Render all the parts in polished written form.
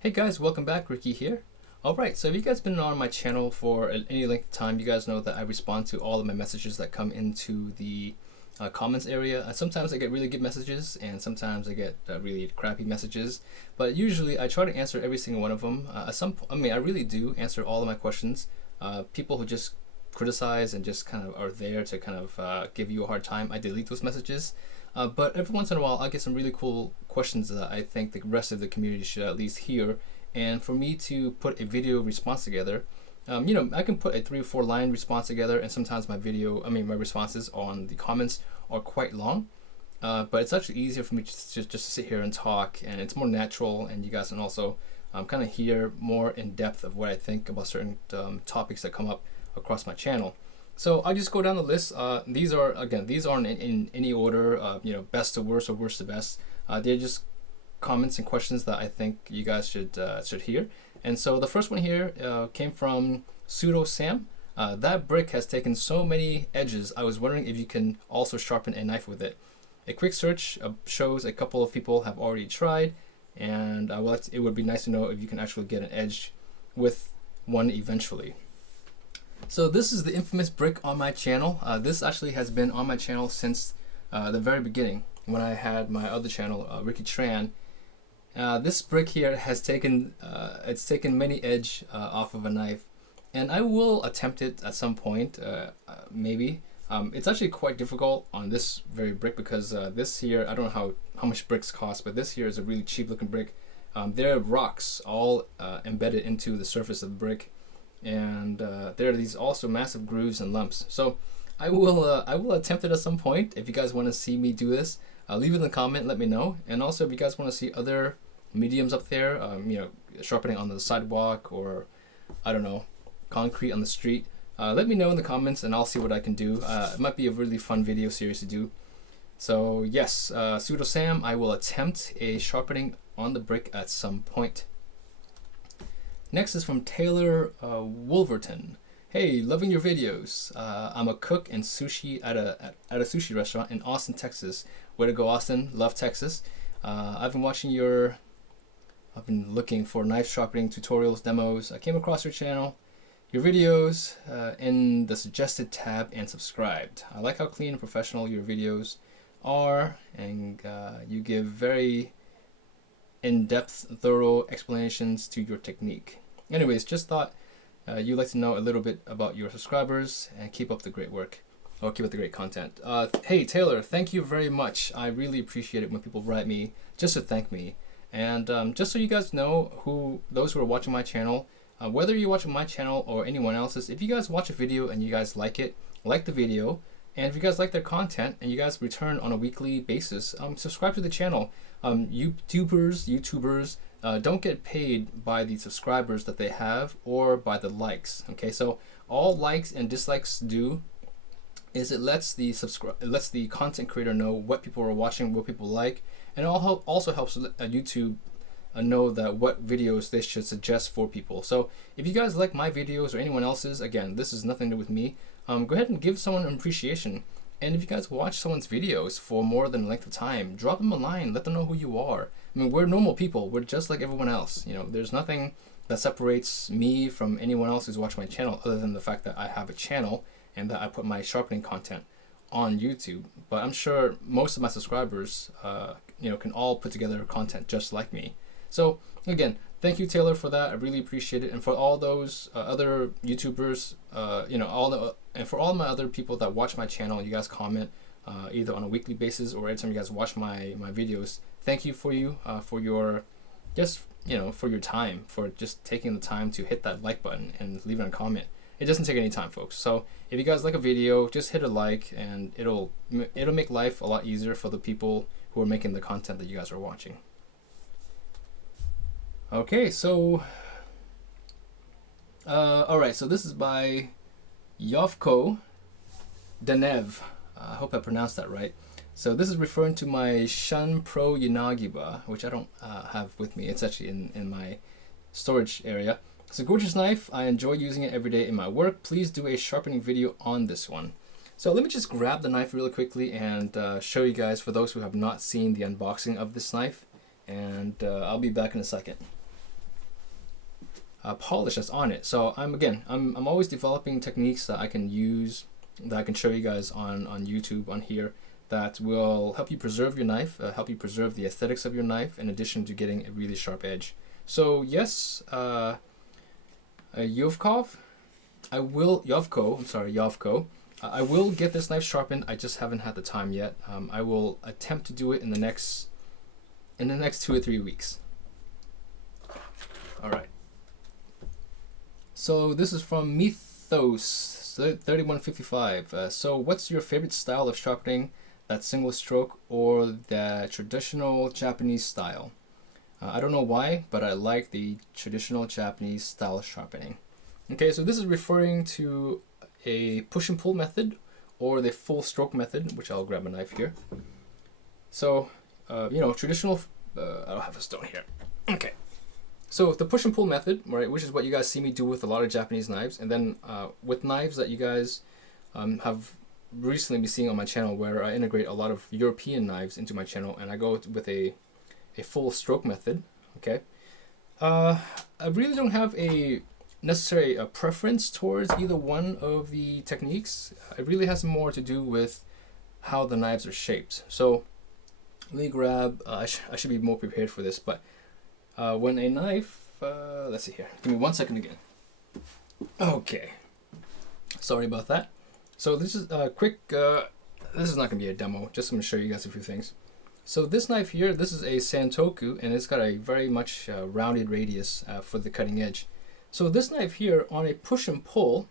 Hey guys, welcome back. Ricky here. Alright, so if you guys been on my channel for any length of time, you guys know that I respond to all of my messages that come into the comments area. Sometimes I get really good messages and sometimes I get really crappy messages, but usually I try to answer every single one of them. I really do answer all of my questions. People who just criticize and just kind of are there to kind of give you a hard time, I delete those messages. But every once in a while, I get some really cool questions that I think the rest of the community should at least hear. And for me to put a video response together, I can put a 3 or 4 line response together, and sometimes my responses on the comments are quite long. But it's actually easier for me just to sit here and talk, and it's more natural, and you guys can also kind of hear more in depth of what I think about certain topics that come up across my channel. So I just go down the list. These aren't in any order, best to worst or worst to best. They're just comments and questions that I think you guys should hear. And so the first one here came from Pseudo Sam. That brick has taken so many edges. I was wondering if you can also sharpen a knife with it. A quick search shows a couple of people have already tried, and it would be nice to know if you can actually get an edge with one eventually. So this is the infamous brick on my channel. This actually has been on my channel since the very beginning when I had my other channel, Ricky Tran. This brick here has taken many edge off of a knife, and I will attempt it at some point, maybe. It's actually quite difficult on this very brick because this here, I don't know how much bricks cost, but this here is a really cheap looking brick. There are rocks all embedded into the surface of the brick, and there are these also massive grooves and lumps. So I will attempt it at some point. If you guys want to see me do this, leave it in the comment, let me know. And also if you guys want to see other mediums up there, sharpening on the sidewalk, or I don't know, concrete on the street, let me know in the comments and I'll see what I can do. It might be a really fun video series to do. So yes, Pseudo Sam, I will attempt a sharpening on the brick at some point. Next is from Taylor Wolverton. Hey, loving your videos. I'm a cook and sushi at a sushi restaurant in Austin, Texas. Way to go, Austin. Love Texas. I've been looking for knife sharpening tutorials, demos. I came across your channel, your videos in the suggested tab, and subscribed. I like how clean and professional your videos are, and you give very in-depth, thorough explanations to your technique. Anyways, just thought you'd like to know a little bit about your subscribers, and keep up the great work, or keep up the great content. Hey Taylor, thank you very much. I really appreciate it when people write me just to thank me. And just so you guys know, those who are watching my channel, whether you're watching my channel or anyone else's, if you guys watch a video and you guys like it, like the video, and if you guys like their content and you guys return on a weekly basis, subscribe to the channel. YouTubers don't get paid by the subscribers that they have or by the likes. Okay, so all likes and dislikes do is it lets the content creator know what people are watching, what people like, and it also helps YouTube know that what videos they should suggest for people. So if you guys like my videos or anyone else's, again, this is nothing to do with me, go ahead and give someone an appreciation. And if you guys watch someone's videos for more than a length of time, drop them a line, let them know who you are. I mean, we're normal people, we're just like everyone else. There's nothing that separates me from anyone else who's watching my channel other than the fact that I have a channel and that I put my sharpening content on YouTube. But I'm sure most of my subscribers can all put together content just like me. So again, thank you Taylor for that. I really appreciate it. And for all those other YouTubers, and for all my other people that watch my channel, you guys comment either on a weekly basis or every time you guys watch my videos. Thank you for your for your time, for just taking the time to hit that like button and leaving a comment. It doesn't take any time, folks. So if you guys like a video, just hit a like, and it'll make life a lot easier for the people who are making the content that you guys are watching. Okay, so alright, so this is by Yovko Danev. I hope I pronounced that right. So this is referring to my Shun Pro Yanagiba, which I don't have with me. It's actually in my storage area. It's a gorgeous knife. I enjoy using it every day in my work. Please do a sharpening video on this one. So let me just grab the knife really quickly and show you guys, for those who have not seen the unboxing of this knife. And I'll be back in a second. polish that's on it. So I'm always developing techniques that I can use, that I can show you guys on YouTube on here, that will help you preserve your knife, help you preserve the aesthetics of your knife, in addition to getting a really sharp edge. So yes, Yovko, I will get this knife sharpened. I just haven't had the time yet. I will attempt to do it in the next 2 or 3 weeks. All right. So this is from Mythos 3155. So what's your favorite style of sharpening? That single stroke or the traditional Japanese style? I don't know why, but I like the traditional Japanese style sharpening. Okay, so this is referring to a push and pull method or the full stroke method, which I'll grab a knife here. So, traditional, I don't have a stone here. Okay. So the push and pull method, right, which is what you guys see me do with a lot of Japanese knives, and then with knives that you guys have recently been seeing on my channel, where I integrate a lot of European knives into my channel, and I go with a full stroke method. Okay, I really don't have a necessary preference towards either one of the techniques. It really has more to do with how the knives are shaped. So let me grab. I should be more prepared for this, but when a knife, let's see here. Give me 1 second again. Okay, sorry about that. So this is a quick. This is not going to be a demo. Just going to show you guys a few things. So this knife here, this is a Santoku, and it's got a very much rounded radius for the cutting edge. So this knife here, on a push and pull,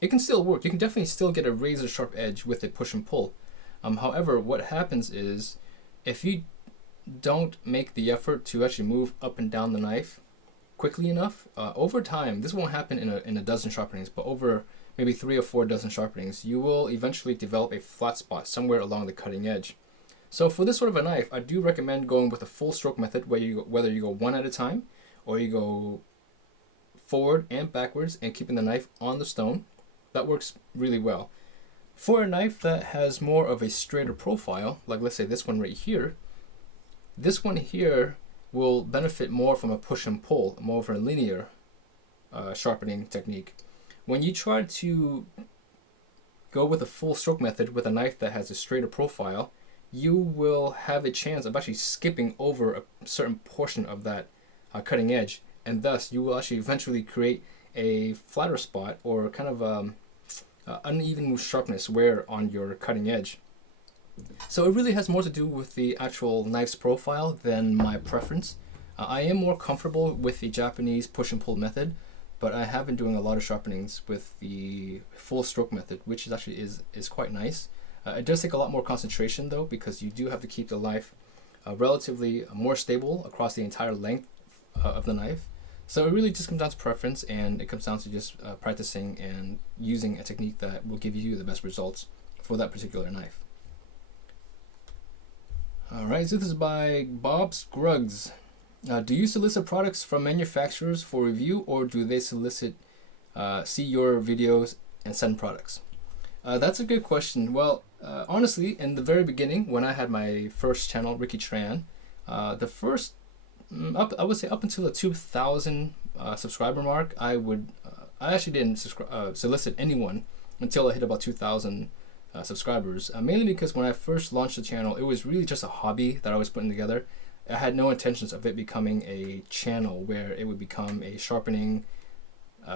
it can still work. You can definitely still get a razor sharp edge with a push and pull. However, what happens is, if you don't make the effort to actually move up and down the knife quickly enough, over time, this won't happen in a dozen sharpenings, but over maybe 3 or 4 dozen sharpenings, you will eventually develop a flat spot somewhere along the cutting edge. So for this sort of a knife, I do recommend going with a full stroke method, whether you go one at a time, or you go forward and backwards and keeping the knife on the stone. That works really well. For a knife that has more of a straighter profile, like let's say this one right here, this one here will benefit more from a push and pull, more of a linear sharpening technique. When you try to go with a full stroke method with a knife that has a straighter profile, you will have a chance of actually skipping over a certain portion of that cutting edge, and thus you will actually eventually create a flatter spot or kind of uneven sharpness wear on your cutting edge. So it really has more to do with the actual knife's profile than my preference. I am more comfortable with the Japanese push and pull method, but I have been doing a lot of sharpenings with the full stroke method, which is actually is quite nice. It does take a lot more concentration though, because you do have to keep the knife relatively more stable across the entire length of the knife. So it really just comes down to preference, and it comes down to just practicing and using a technique that will give you the best results for that particular knife. Alright, so this is by Bob Scruggs. Do you solicit products from manufacturers for review, or do they solicit, see your videos and send products? That's a good question. Well, honestly, in the very beginning, when I had my first channel, Ricky Tran, the first, I would say up until the 2,000 subscriber mark, I actually didn't solicit anyone until I hit about 2,000 subscribers. Mainly because when I first launched the channel, it was really just a hobby that I was putting together. I had no intentions of it becoming a channel where it would become a sharpening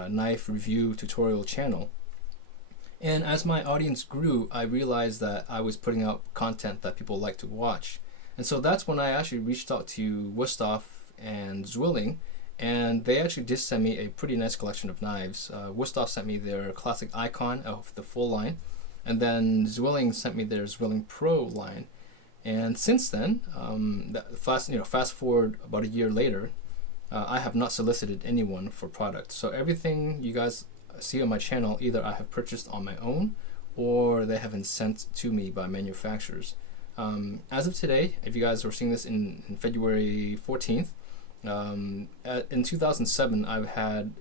knife review tutorial channel. And as my audience grew, I realized that I was putting out content that people like to watch. And so that's when I actually reached out to Wusthof and Zwilling, and they actually did send me a pretty nice collection of knives. Wusthof sent me their classic icon of the full line, and then Zwilling sent me their Zwilling Pro line. And since then, fast forward about a year later, I have not solicited anyone for products. So everything you guys see on my channel, either I have purchased on my own, or they have been sent to me by manufacturers. As of today, if you guys are seeing this in February 14th, in 2007, I've had,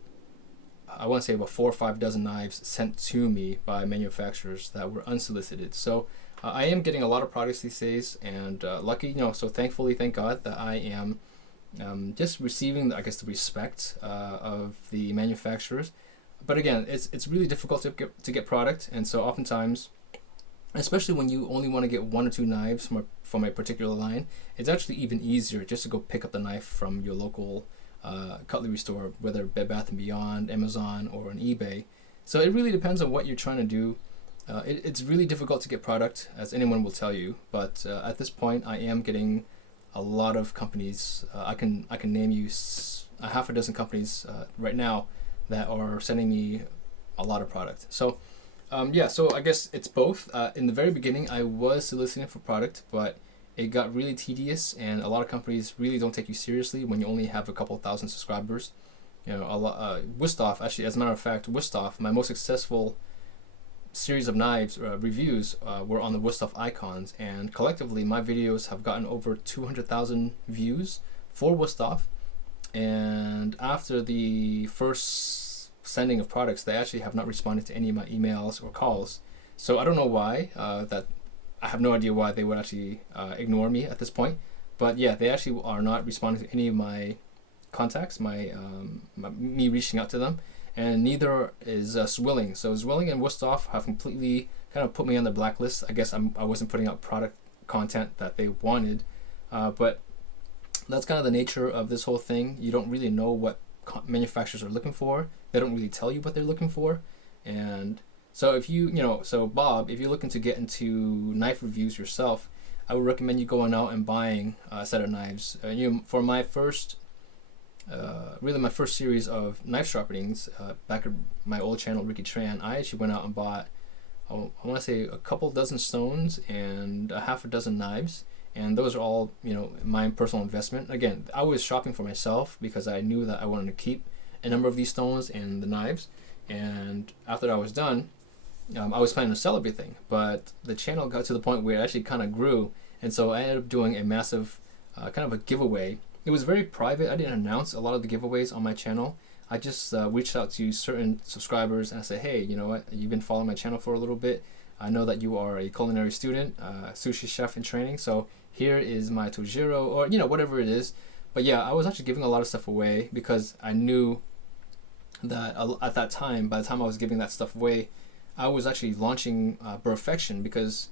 I want to say about 4 or 5 dozen knives sent to me by manufacturers that were unsolicited. So I am getting a lot of products these days, and lucky, so thankfully, thank God that I am just receiving, I guess, the respect of the manufacturers. But again, it's really difficult to get product, and so oftentimes, especially when you only want to get 1 or 2 knives from a particular line, it's actually even easier just to go pick up the knife from your local cutlery store, whether Bed Bath & Beyond, Amazon, or on eBay. So it really depends on what you're trying to do. It's really difficult to get product, as anyone will tell you, but at this point I am getting a lot of companies. I can name you a half a dozen companies right now that are sending me a lot of product. So yeah, so I guess it's both. In the very beginning, I was soliciting for product, but it got really tedious, and a lot of companies really don't take you seriously when you only have a couple thousand subscribers. You know, a lot. Wüsthof, actually, as a matter of fact, Wüsthof, my most successful series of knives reviews were on the Wüsthof icons, and collectively, my videos have gotten over 200,000 views for Wüsthof. And after the first sending of products, they actually have not responded to any of my emails or calls. So I don't know why. That I have no idea why they would actually ignore me at this point. But yeah, they actually are not responding to any of my contacts, me reaching out to them, and neither is Zwilling. So Zwilling and Wüsthof have completely kind of put me on the blacklist. I guess I wasn't putting out product content that they wanted, but that's kind of the nature of this whole thing. You don't really know what manufacturers are looking for. They don't really tell you what they're looking for. And so if so Bob, if you're looking to get into knife reviews yourself, I would recommend you going out and buying a set of knives. For my first, really my first series of knife sharpenings back at my old channel, Ricky Tran, I actually went out and bought, I want to say, a couple dozen stones and a half a dozen knives. And those are all, my personal investment. Again, I was shopping for myself because I knew that I wanted to keep a number of these stones and the knives. And after I was done, I was planning to sell everything. But the channel got to the point where it actually kind of grew. And so I ended up doing a massive kind of a giveaway. It was very private. I didn't announce a lot of the giveaways on my channel. I just reached out to certain subscribers and I said, hey, you know what? You've been following my channel for a little bit. I know that you are a culinary student, sushi chef in training. So here is my Tojiro, or whatever it is. But yeah, I was actually giving a lot of stuff away because I knew that at that time, by the time I was giving that stuff away, I was actually launching Perfection, because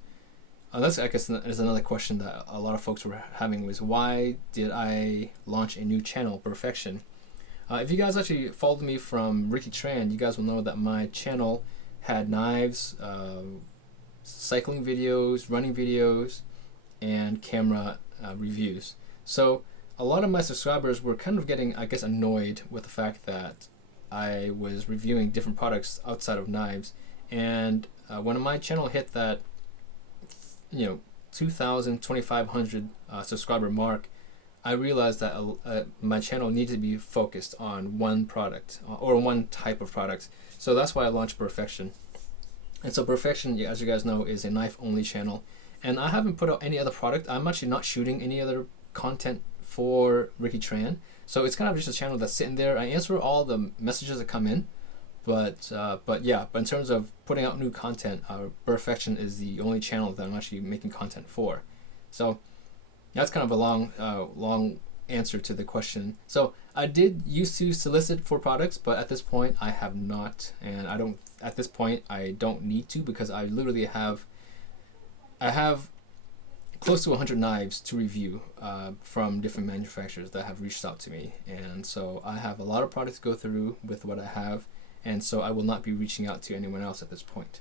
that's, I guess, is another question that a lot of folks were having, was why did I launch a new channel, Perfection? If you guys actually followed me from Ricky Tran, you guys will know that my channel had knives, cycling videos, running videos, and camera reviews. So a lot of my subscribers were kind of getting, I guess, annoyed with the fact that I was reviewing different products outside of knives. And when my channel hit that 2,000, 2,500 subscriber mark, I realized that my channel needed to be focused on one product or one type of product. So that's why I launched Perfection. And so Perfection, as you guys know, is a knife only channel. And I haven't put out any other product. I'm actually not shooting any other content for Ricky Tran. So it's kind of just a channel that's sitting there. I answer all the messages that come in. But in terms of putting out new content, Perfection is the only channel that I'm actually making content for. So that's kind of a long answer to the question. So I did used to solicit for products, but at this point I have not, and I don't. At this point I don't need to, because I literally have close to 100 knives to review from different manufacturers that have reached out to me, and so I have a lot of products to go through with what I have, and so I will not be reaching out to anyone else at this point.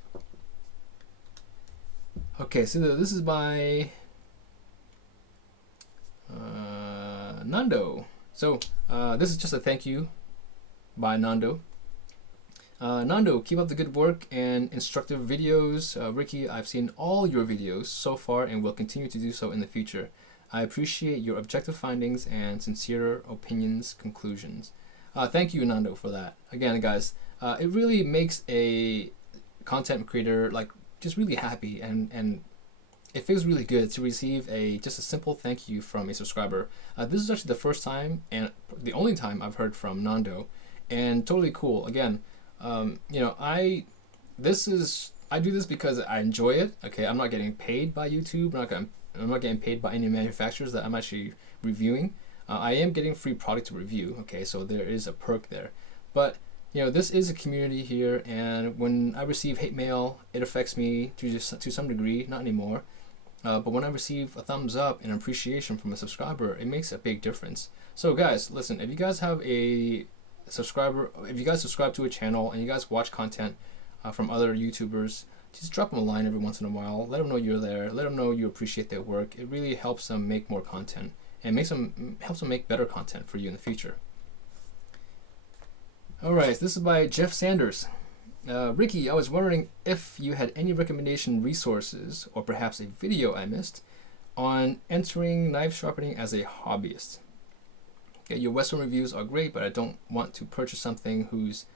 Okay, so this is by Nando. So this is just a thank you by Nando. Nando, keep up the good work and instructive videos. Ricky, I've seen all your videos so far and will continue to do so in the future. I appreciate your objective findings and sincere opinions, conclusions. Thank you, Nando, for that. Again, guys, it really makes a content creator just really happy, and it feels really good to receive just a simple thank you from a subscriber. This is actually the first time and the only time I've heard from Nando, and totally cool. Again, I do this because I enjoy it. Okay, I'm not getting paid by YouTube. I'm not getting paid by any manufacturers that I'm actually reviewing. I am getting free product to review, okay, so there is a perk there. But this is a community here, and when I receive hate mail, it affects me to some degree, not anymore. But when I receive a thumbs up and appreciation from a subscriber, it makes a big difference. So guys, listen, if you guys have a subscriber, if you guys subscribe to a channel and you guys watch content from other YouTubers, just drop them a line every once in a while. Let them know you're there. Let them know you appreciate their work. It really helps them make more content and helps them make better content for you in the future. All right, this is by Jeff Sanders. Ricky, I was wondering if you had any recommendation resources or perhaps a video I missed on entering knife sharpening as a hobbyist. Okay, your Western reviews are great, but I don't want to purchase something whose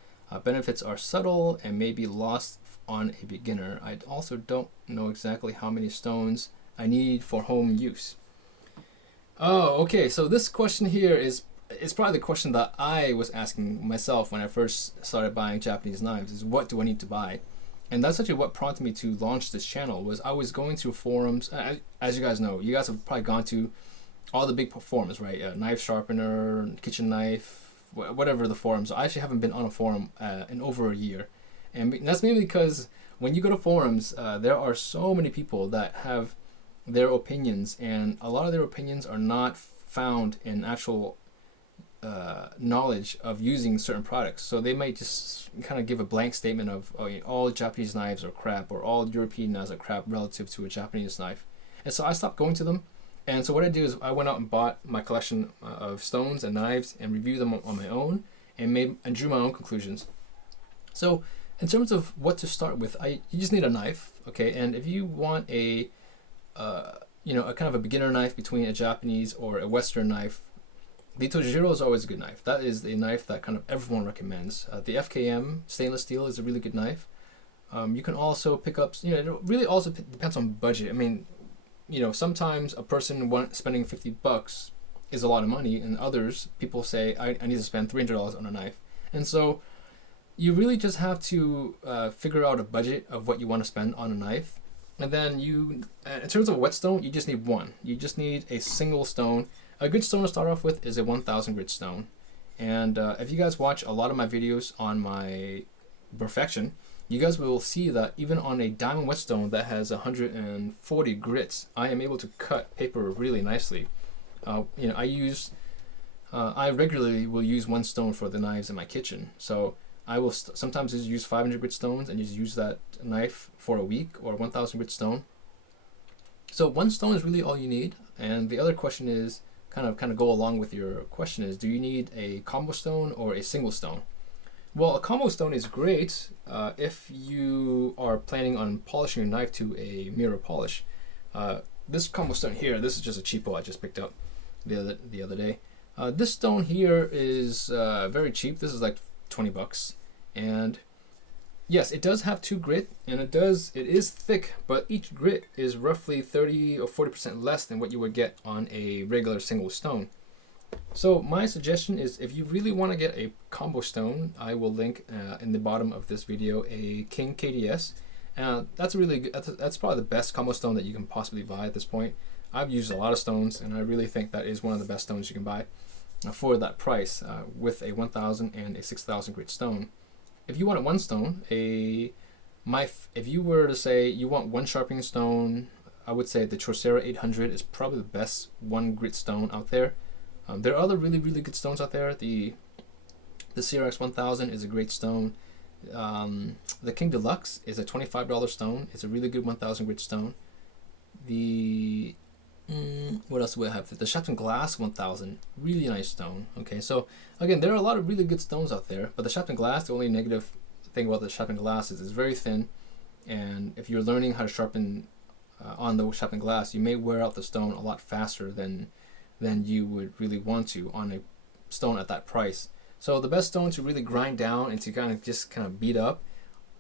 benefits are subtle and may be lost on a beginner. I also don't know exactly how many stones I need for home use. Oh, okay, so this question here is probably the question that I was asking myself when I first started buying Japanese knives, is what do I need to buy? And that's actually what prompted me to launch this channel. Was I was going through forums. As you guys know, you guys have probably gone to all the big forums, right? Knife Sharpener, Kitchen Knife, whatever the forums. I actually haven't been on a forum in over a year. And that's mainly because when you go to forums, there are so many people that have their opinions, and a lot of their opinions are not found in actual knowledge of using certain products. So they might just kind of give a blank statement of all Japanese knives are crap, or all European knives are crap relative to a Japanese knife. And so I stopped going to them. And so what I do is I went out and bought my collection of stones and knives and reviewed them on my own and drew my own conclusions. So in terms of what to start with, you just need a knife, okay? And if you want a kind of a beginner knife between a Japanese or a Western knife, the Tojiro is always a good knife. That is a knife that kind of everyone recommends. The FKM stainless steel is a really good knife. You can also pick up, it really also depends on budget. I mean, sometimes a person spending $50 is a lot of money, and others, people say, I need to spend $300 on a knife. And so you really just have to figure out a budget of what you want to spend on a knife. And then in terms of a whetstone, you just need one. You just need a single stone. A good stone to start off with is a 1000 grit stone. And if you guys watch a lot of my videos on my perfection, you guys will see that even on a diamond whetstone that has 140 grits, I am able to cut paper really nicely. I regularly will use one stone for the knives in my kitchen. So I will sometimes just use 500 grit stones and just use that knife for a week, or 1000 grit stone. So one stone is really all you need. And the other question is, kind of go along with your question, is do you need a combo stone or a single stone? Well, a combo stone is great if you are planning on polishing your knife to a mirror polish. This combo stone here, this is just a cheapo I just picked up the other day. This stone here is very cheap. This is like $20, and yes, it does have 2 grit, and it is thick, but each grit is roughly 30 or 40% less than what you would get on a regular single stone. So my suggestion is, if you really want to get a combo stone, I will link in the bottom of this video a King KDS. That's really good. That's probably the best combo stone that you can possibly buy at this point. I've used a lot of stones, and I really think that is one of the best stones you can buy for that price, with a 1000 and a 6000 grit stone. If you wanted one stone, if you were to say you want one sharpening stone, I would say the Chaucera 800 is probably the best 1 grit stone out there. There are other really, really good stones out there. The CRX 1000 is a great stone. The King Deluxe is a $25 stone. It's a really good 1000 grit stone. What else do we have? The Shapton Glass 1000, really nice stone. Okay, so again, there are a lot of really good stones out there, but the Shapton Glass, the only negative thing about the Shapton Glass is it's very thin, and if you're learning how to sharpen on the Shapton Glass, you may wear out the stone a lot faster than you would really want to on a stone at that price. So the best stone to really grind down and to kind of beat up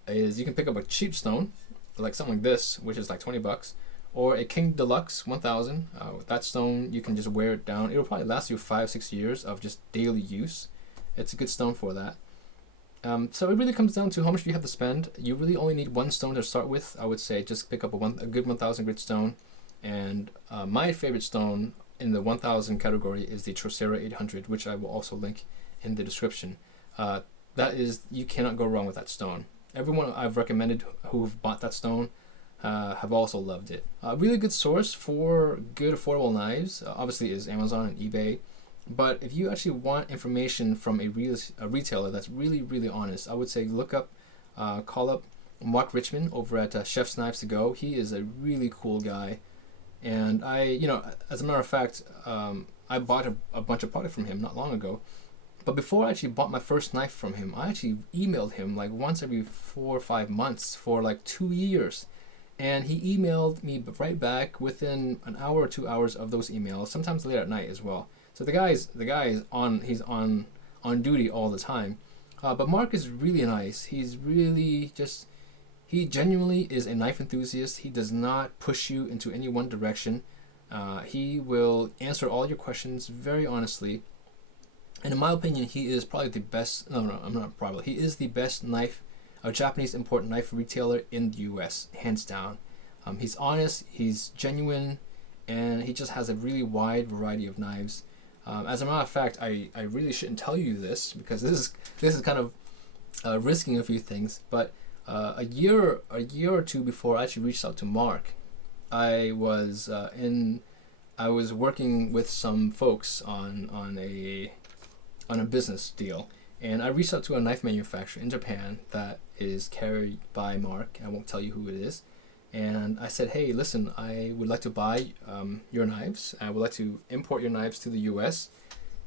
is, you can pick up a cheap stone, like something like this, which is like $20, or a King Deluxe 1000. That stone, you can just wear it down. It'll probably last you 5-6 years of just daily use. It's a good stone for that. So it really comes down to how much you have to spend. You really only need one stone to start with. I would say just pick up a good 1000 grit stone. And my favorite stone in the 1000 category is the Trocera 800, which I will also link in the description. That is, you cannot go wrong with that stone. Everyone I've recommended who've bought that stone have also loved it. A really good source for good affordable knives obviously is Amazon and eBay. But if you actually want information from a retailer that's really, really honest, I would say call up Mark Richmond over at Chef's Knives to Go. He is a really cool guy. And as a matter of fact, I bought a bunch of product from him not long ago. But before I actually bought my first knife from him, I actually emailed him like once every 4 or 5 months for like 2 years. And he emailed me right back within an hour or 2 hours of those emails, sometimes late at night as well. So the guy is on duty all the time. But Mark is really nice. He genuinely is a knife enthusiast. He does not push you into any one direction. He will answer all your questions very honestly. And in my opinion, he is probably the best. No, I'm not probably. He is the best Japanese import knife retailer in the U.S. hands down. He's honest. He's genuine, and he just has a really wide variety of knives. As a matter of fact, I really shouldn't tell you this because this is kind of risking a few things. But a year or two before I actually reached out to Mark, I was working with some folks on a business deal, and I reached out to a knife manufacturer in Japan that is carried by Mark. I won't tell you who it is. And I said, hey, listen, I would like to buy your knives. I would like to import your knives to the U.S.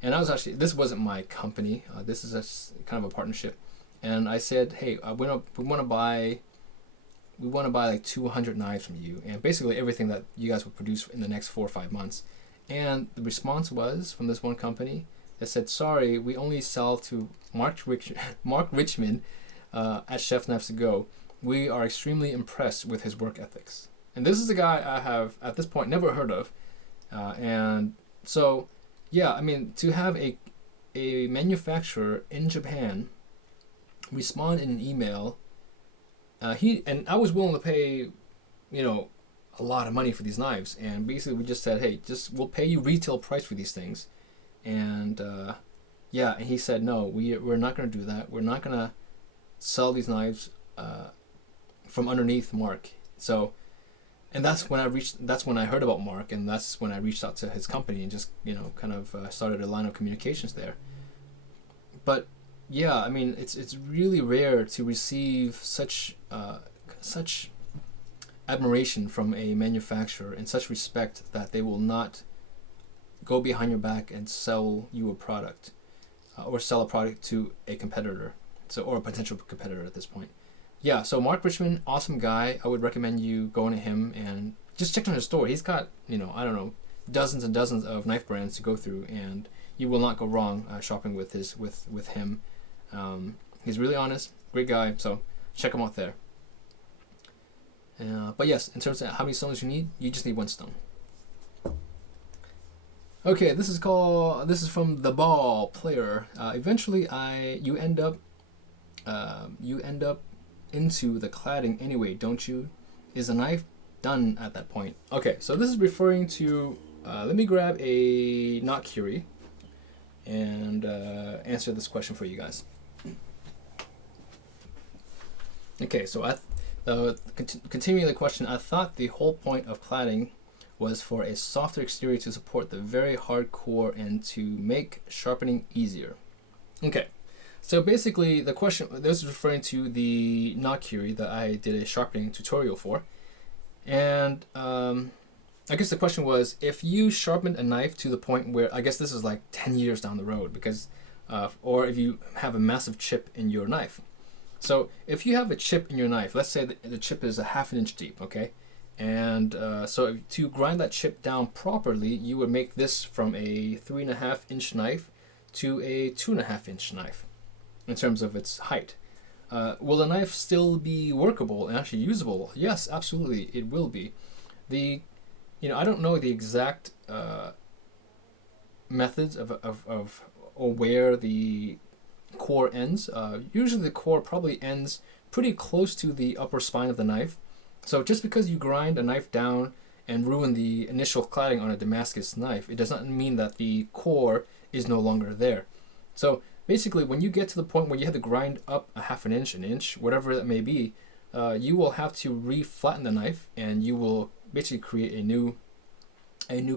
And this wasn't my company. This is kind of a partnership. And I said, hey, we want to buy like 200 knives from you, and basically everything that you guys will produce in the next 4 or 5 months. And the response was from this one company that said, sorry, we only sell to Mark Richmond at Chef Knives to Go. We are extremely impressed with his work ethics. And this is a guy I have, at this point, never heard of. And so, yeah, I mean, to have a manufacturer in Japan respond in an email, and I was willing to pay, a lot of money for these knives. And basically we just said, hey, we'll pay you retail price for these things. And, and he said, no, we're not going to do that. We're not going to sell these knives from underneath Mark. So, and that's when I heard about Mark, and that's when I reached out to his company and just kind of started a line of communications there. But yeah, I mean, it's really rare to receive such admiration from a manufacturer and such respect that they will not go behind your back and sell you a product or sell a product to a competitor, or a potential competitor at this point. Yeah, so Mark Richmond, awesome guy. I would recommend you going to him and just check out his store. He's got, dozens and dozens of knife brands to go through, and you will not go wrong shopping with him. He's really honest, great guy, so check him out there. But yes, in terms of how many stones you need, you just need 1 stone. Okay, this is from The Ball Player. Eventually, you end up into the cladding anyway, don't you? Is the knife done at that point? Okay, so this is referring to. Let me grab a Not Curie and answer this question for you guys. Okay, so continuing the question, I thought the whole point of cladding was for a softer exterior to support the very hard core and to make sharpening easier. Okay, so basically the question, this is referring to the Not Curie that I did a sharpening tutorial for. And I guess the question was, if you sharpened a knife to the point where, I guess this is like 10 years down the road, because, or if you have a massive chip in your knife. So if you have a chip in your knife, let's say the chip is a 1/2 inch deep, okay? And so to grind that chip down properly, you would make this from a 3.5 inch knife to a 2.5 inch knife in terms of its height. Will the knife still be workable and actually usable? Yes, absolutely, it will be. I don't know the exact methods of or where the core ends. Usually the core probably ends pretty close to the upper spine of the knife. So just because you grind a knife down and ruin the initial cladding on a Damascus knife, it does not mean that the core is no longer there. So basically, when you get to the point where you have to grind up a half an inch, whatever that may be, you will have to re-flatten the knife, and you will basically create a new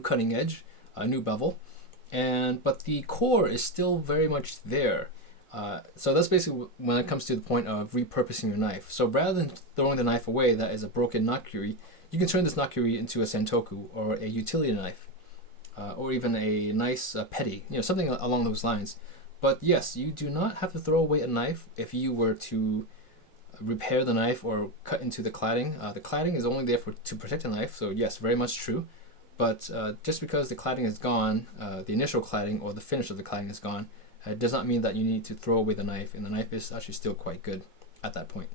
cutting edge, a new bevel, but the core is still very much there. So that's basically when it comes to the point of repurposing your knife. So rather than throwing the knife away that is a broken Nakiri, you can turn this Nakiri into a Santoku or a utility knife, or even a nice petty, something along those lines. But yes, you do not have to throw away a knife if you were to repair the knife or cut into the cladding. The cladding is only there to protect the knife, so yes, very much true. But just because the cladding is gone, the initial cladding or the finish of the cladding is gone, does not mean that you need to throw away the knife, and the knife is actually still quite good at that point.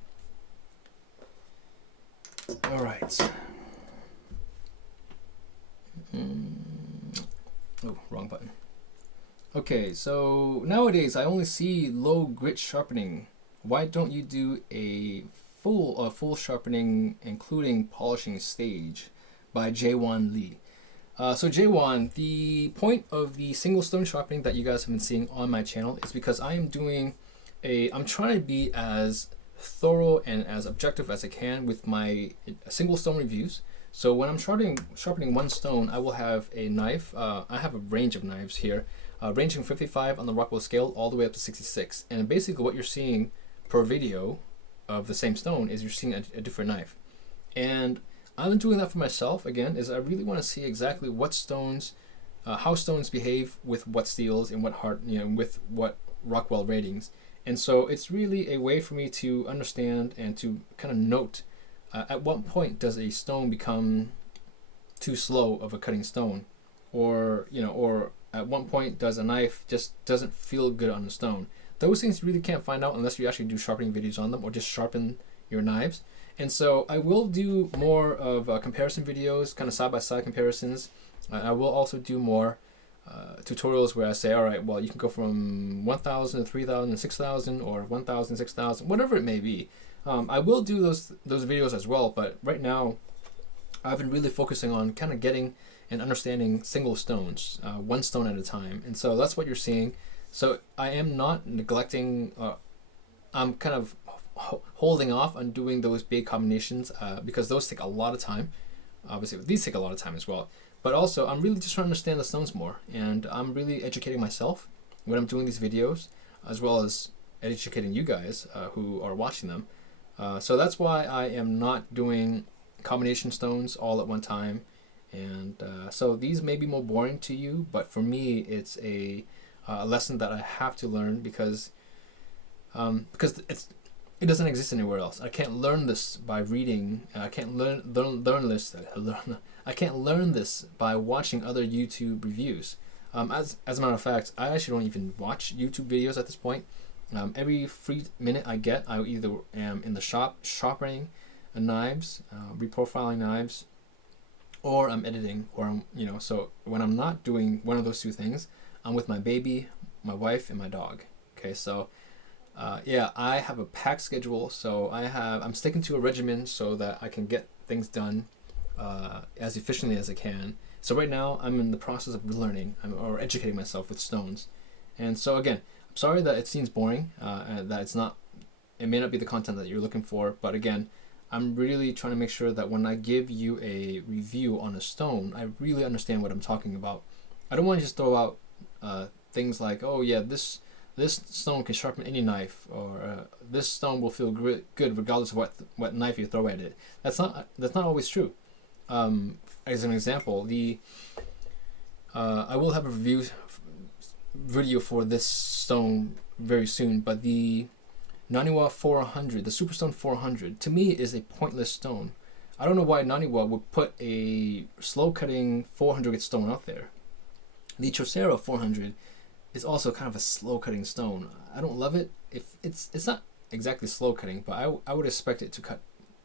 All right. Oh, wrong button. Okay, so nowadays I only see low grit sharpening. Why don't you do a full sharpening, including polishing stage, by Jaewon Lee? So Jaewon, the point of the single stone sharpening that you guys have been seeing on my channel is because I'm trying to be as thorough and as objective as I can with my single stone reviews. So when I'm sharpening one stone, I will have a knife. I have a range of knives here, ranging 55 on the Rockwell scale all the way up to 66. And basically what you're seeing per video of the same stone is you're seeing a different knife. And I'm doing that for myself, again, is I really want to see exactly what stones, how stones behave with what steels and what with what Rockwell ratings. And so it's really a way for me to understand and to kind of note at what point does a stone become too slow of a cutting stone, or at what point does a knife just doesn't feel good on the stone. Those things you really can't find out unless you actually do sharpening videos on them or just sharpen your knives. And so I will do more of comparison videos, kind of side-by-side comparisons. I will also do more tutorials where I say, all right, well, you can go from 1,000 to 3,000 to 6,000 or 1,000 to 6,000, whatever it may be. I will do those videos as well, but right now I've been really focusing on kind of getting and understanding single stones, one stone at a time. And so that's what you're seeing. So I am not neglecting, I'm kind of holding off on doing those big combinations because those take a lot of time. Obviously, these take a lot of time as well. But also, I'm really just trying to understand the stones more, and I'm really educating myself when I'm doing these videos, as well as educating you guys who are watching them. So that's why I am not doing combination stones all at one time. And so these may be more boring to you, but for me, it's a lesson that I have to learn because it doesn't exist anywhere else. I can't learn this by reading. I can't learn this. I can't learn this by watching other YouTube reviews. As a matter of fact, I actually don't even watch YouTube videos at this point. Every free minute I get, I either am in the shop sharpening knives, reprofiling knives, or I'm editing, or I'm So when I'm not doing one of those two things, I'm with my baby, my wife, and my dog. Okay, so. Yeah, I have a packed schedule, so I'm sticking to a regimen so that I can get things done as efficiently as I can. So right now, I'm in the process of learning or educating myself with stones. And so again, I'm sorry that it seems boring, and that it may not be the content that you're looking for, but again, I'm really trying to make sure that when I give you a review on a stone, I really understand what I'm talking about. I don't want to just throw out things like, oh yeah, this stone can sharpen any knife, or this stone will feel good regardless of what knife you throw at it. That's not always true. As an example, I will have a review video for this stone very soon, but the Naniwa 400, the Superstone 400, to me is a pointless stone. I don't know why Naniwa would put a slow cutting 400 stone out there. The Chaucera 400 is also kind of a slow cutting stone. I don't love it. If it's not exactly slow cutting, but I would expect it to cut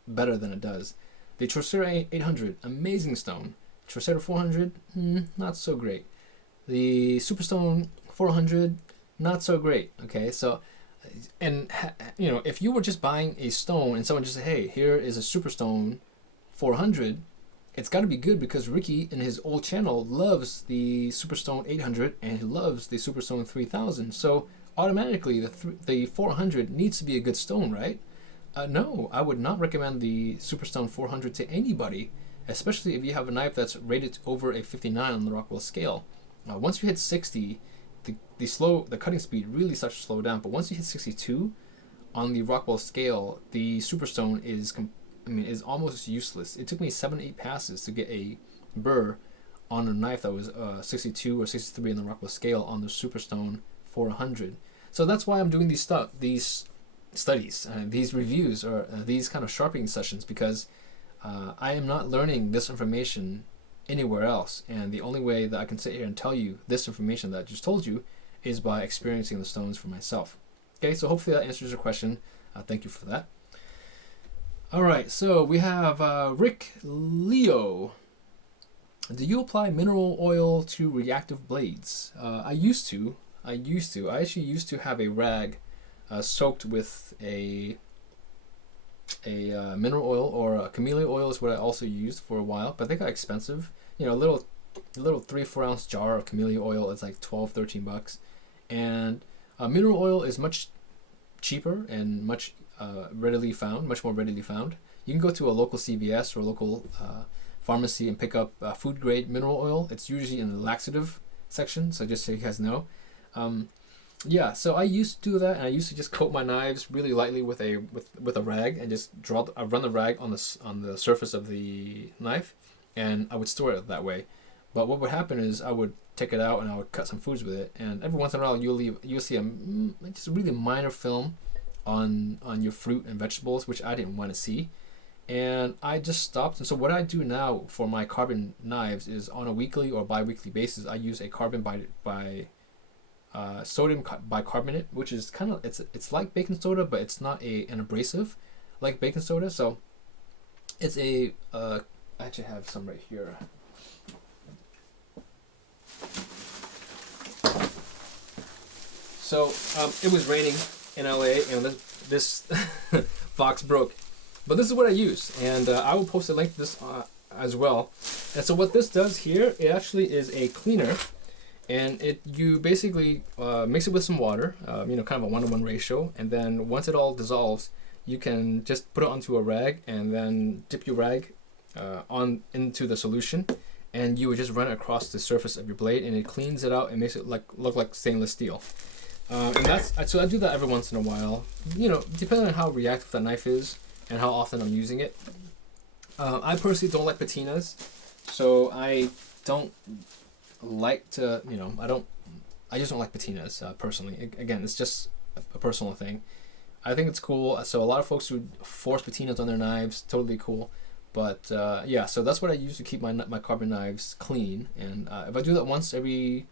better than it does. The Chaucera 800, amazing stone. Chaucera 400, not so great. The Superstone 400, not so great. Okay, so if you were just buying a stone and someone just said, hey, here is a Superstone 400, it's got to be good because Ricky in his old channel loves the Superstone 800 and he loves the Superstone 3000. So automatically the 400 needs to be a good stone, right? No, I would not recommend the Superstone 400 to anybody, especially if you have a knife that's rated over a 59 on the Rockwell scale. Once you hit 60, the cutting speed really starts to slow down. But once you hit 62 on the Rockwell scale, the Superstone is almost useless. It took me 7-8 passes to get a burr on a knife that was 62 or 63 on the Rockwell scale on the Superstone 400. So that's why I'm doing these studies, these reviews, or these kind of sharpening sessions, because I am not learning this information anywhere else, and the only way that I can sit here and tell you this information that I just told you is by experiencing the stones for myself. Okay, so hopefully that answers your question. Thank you for that. All right, so we have Rick Leo. Do you apply mineral oil to reactive blades? I used to. I actually used to have a rag soaked with a mineral oil, or a camellia oil is what I also used for a while, but they got expensive. You know, a little 3-4 ounce jar of camellia oil is like $12-13, and mineral oil is much cheaper and much more readily found. You can go to a local CVS or a local pharmacy and pick up food grade mineral oil. It's usually in the laxative section, so just so you guys know. Yeah, so I used to do that, and I used to just coat my knives really lightly with a rag and just run the rag on the surface of the knife, and I would store it that way. But what would happen is I would take it out and I would cut some foods with it, and every once in a while you'll see a just really minor film on your fruit and vegetables, which I didn't want to see, and I just stopped. And so what I do now for my carbon knives is on a weekly or bi-weekly basis, I use a carbon sodium bicarbonate, which is kind of it's like baking soda, but it's not an abrasive like baking soda. So it's I actually have some right here. So it was raining in LA, and this box broke, but this is what I use, and I will post a link to this as well. And so what this does here, it actually is a cleaner. And you basically mix it with some water, kind of a 1-to-1 ratio, and then once it all dissolves, you can just put it onto a rag and then dip your rag into the solution, and you would just run it across the surface of your blade, and it cleans it out and makes it look like stainless steel. And so I do that every once in a while, depending on how reactive that knife is and how often I'm using it. I personally don't like patinas, so I don't like to, I just don't like patinas personally. Again, it's just a personal thing. I think it's cool. So a lot of folks who force patinas on their knives, totally cool. But yeah, so that's what I use to keep my carbon knives clean. And if I do that once every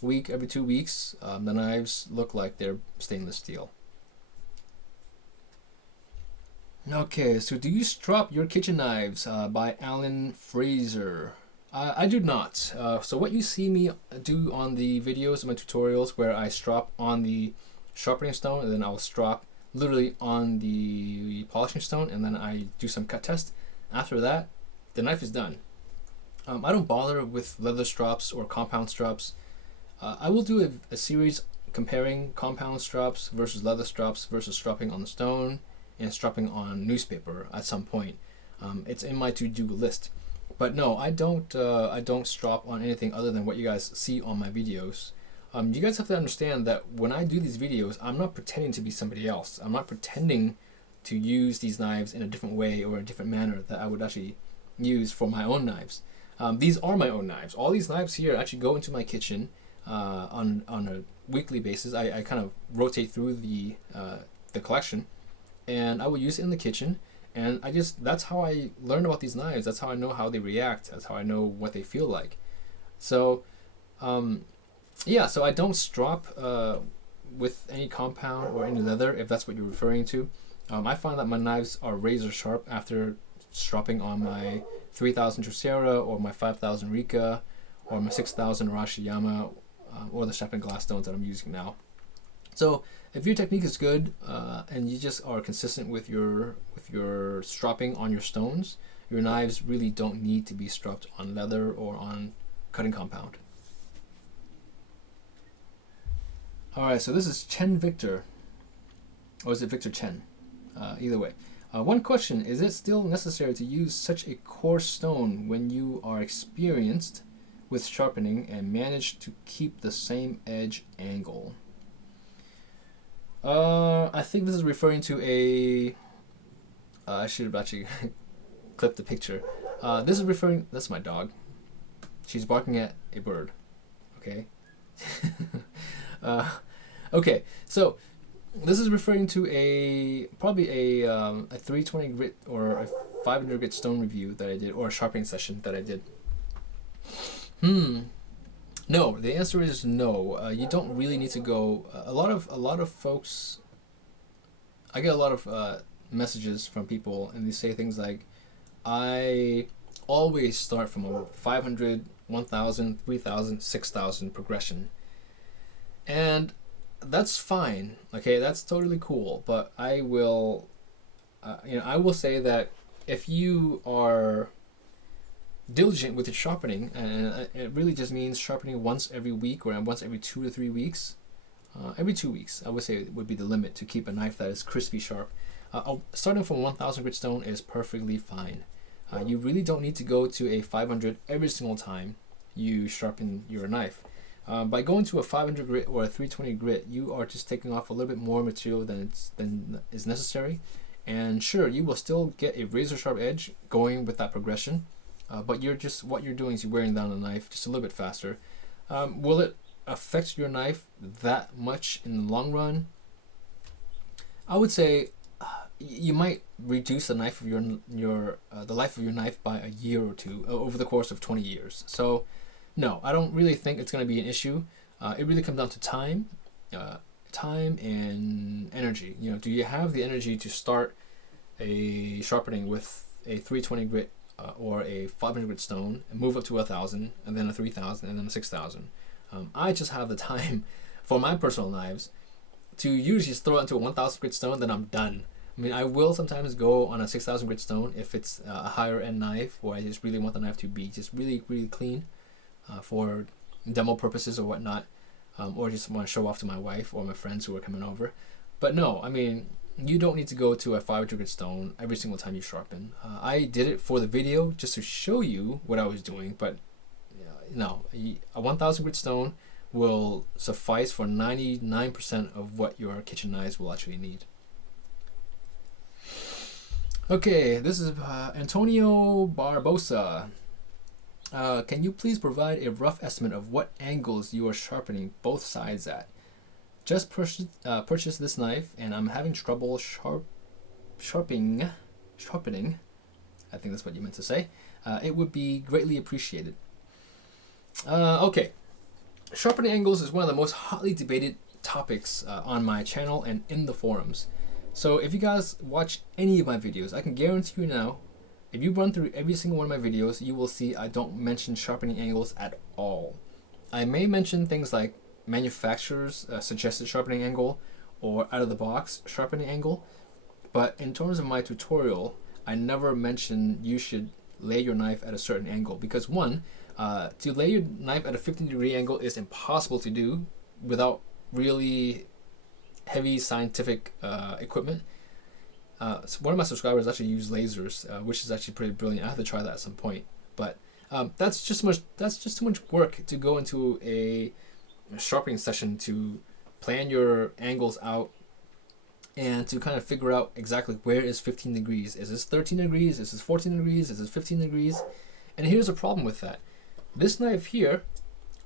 week, every 2 weeks, the knives look like they're stainless steel. Okay, so do you strop your kitchen knives? By Alan Fraser. I do not. So what you see me do on the videos, my tutorials, where I strop on the sharpening stone, and then I'll strop literally on the polishing stone, and then I do some cut test. After that, the knife is done. I don't bother with leather strops or compound strops. I will do a series comparing compound strops versus leather strops versus stropping on the stone and stropping on newspaper at some point. It's in my to-do list. But no, I don't strop on anything other than what you guys see on my videos. You guys have to understand that when I do these videos, I'm not pretending to be somebody else. I'm not pretending to use these knives in a different way or a different manner that I would actually use for my own knives. These are my own knives. All these knives here actually go into my kitchen on a weekly basis. I kind of rotate through the collection, and I will use it in the kitchen. And that's how I learn about these knives. That's how I know how they react. That's how I know what they feel like. So, yeah, so I don't strop with any compound or any leather, if that's what you're referring to. I find that my knives are razor sharp after stropping on my 3000 Drosera or my 5000 Rika or my 6000 Arashiyama or the Chapin glass stones that I'm using now. So if your technique is good and you just are consistent with your stropping on your stones your knives really don't need to be sharpened on leather or on cutting compound. Alright, so this is Chen Victor. Or is it Victor Chen? Either way. One question, is it still necessary to use such a coarse stone when you are experienced with sharpening and manage to keep the same edge angle? I think this is referring to a... I should have actually clipped the picture. This is referring... That's my dog. She's barking at a bird. Okay? Okay, so this is referring to probably a 320 grit or a 500 grit stone review that I did, or a sharpening session that I did. No, the answer is no. You don't really need to go. A lot of folks. I get a lot of messages from people, and they say things like, "I always start from a 500, 1,000, 3,000, 6,000 progression," and that's fine. Okay, that's totally cool. But I will, I will say that if you are diligent with your sharpening, and it really just means sharpening once every week or once every 2 to 3 weeks. Every 2 weeks, I would say, would be the limit to keep a knife that is crispy sharp. Starting from 1,000 grit stone is perfectly fine. You really don't need to go to a 500 every single time you sharpen your knife. By going to a 500 grit or a 320 grit, you are just taking off a little bit more material than is necessary. And sure, you will still get a razor sharp edge going with that progression. But what you're doing is you're wearing down the knife just a little bit faster. Will it affect your knife that much in the long run? I would say you might reduce the life of the life of your knife by a year or two over the course of 20 years. So, no, I don't really think it's going to be an issue. It really comes down to time and energy. Do you have the energy to start a sharpening with a 320 grit? Or a 500 grit stone, and move up to 1,000, and then a 3,000, and then a 6,000. I just have the time for my personal knives to usually just throw it into a 1,000 grit stone, then I'm done. I mean, I will sometimes go on a 6,000 grit stone if it's a higher end knife, or I just really want the knife to be just really, really clean for demo purposes or whatnot, or just want to show off to my wife or my friends who are coming over. But no, I mean, you don't need to go to a 500 grit stone every single time you sharpen. I did it for the video just to show you what I was doing, but no, a 1,000 grit stone will suffice for 99% of what your kitchen knives will actually need. Okay, this is Antonio Barbosa. Can you please provide a rough estimate of what angles you are sharpening both sides at? Just purchased this knife and I'm having trouble sharpening. I think that's what you meant to say. It would be greatly appreciated. Okay. Sharpening angles is one of the most hotly debated topics on my channel and in the forums. So if you guys watch any of my videos, I can guarantee you now, if you run through every single one of my videos, you will see I don't mention sharpening angles at all. I may mention things like manufacturer's suggested sharpening angle or out of the box sharpening angle, but in terms of my tutorial, I never mention you should lay your knife at a certain angle, because one, to lay your knife at a 15-degree angle is impossible to do without really heavy scientific equipment. So one of my subscribers actually used lasers, which is actually pretty brilliant. I have to try that at some point, but that's just too much work to go into a sharpening session to plan your angles out and to kind of figure out exactly where is 15 degrees. Is this 13 degrees? Is this 14 degrees? Is this 15 degrees? And here's a problem with that. This knife here,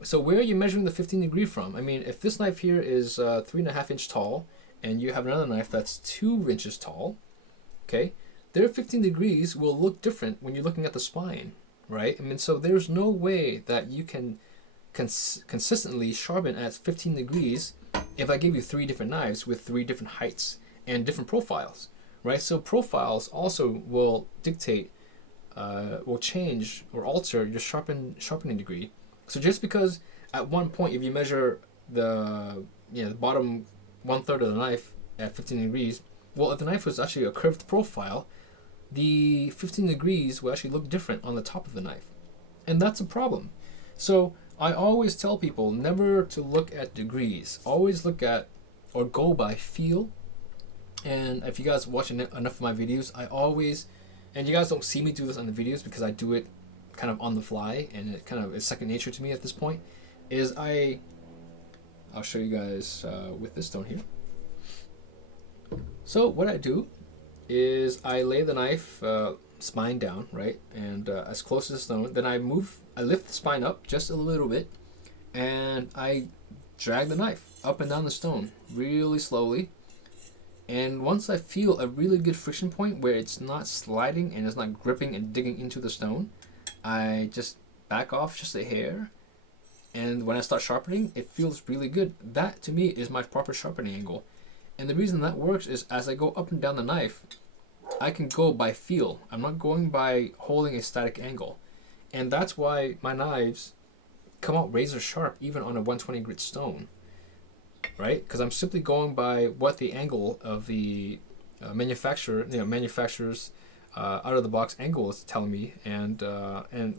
so where are you measuring the 15 degree from? I mean, if this knife here is 3.5 inch tall and you have another knife that's 2 inches tall, okay, their 15 degrees will look different when you're looking at the spine, right? I mean, so there's no way that you can consistently sharpen at 15 degrees if I give you 3 different knives with 3 different heights and different profiles, right? So profiles also will dictate, will change or alter your sharpening degree. So just because at one point, if you measure the bottom 1/3 of the knife at 15 degrees, well, if the knife was actually a curved profile, the 15 degrees will actually look different on the top of the knife. And that's a problem. So I always tell people never to look at degrees. Always look at or go by feel. And if you guys watch enough of my videos, I always, and you guys don't see me do this on the videos because I do it kind of on the fly and it kind of is second nature to me at this point, is I'll show you guys with this stone here. So what I do is I lay the knife spine down, right, and as close as the stone. Then I lift the spine up just a little bit, and I drag the knife up and down the stone really slowly. And once I feel a really good friction point where it's not sliding and it's not gripping and digging into the stone, I just back off just a hair. And when I start sharpening, it feels really good. That to me is my proper sharpening angle. And the reason that works is as I go up and down the knife, I can go by feel. I'm not going by holding a static angle. And that's why my knives come out razor sharp even on a 120 grit stone, right? Because I'm simply going by what the angle of the manufacturer's out of the box angle is telling me, and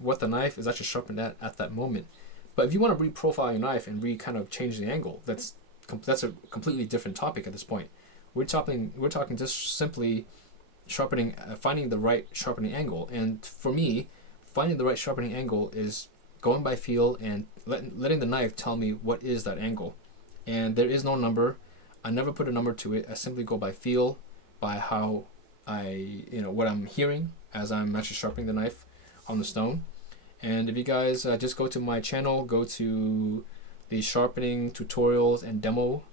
what the knife is actually sharpened at that moment. But if you want to reprofile your knife and kind of change the angle, that's a completely different topic at this point. We're talking just simply sharpening, finding the right sharpening angle. And for me, finding the right sharpening angle is going by feel and letting the knife tell me what is that angle. And there is no number. I never put a number to it. I simply go by feel, by how what I'm hearing as I'm actually sharpening the knife on the stone. And if you guys just go to my channel, go to the sharpening tutorials and demo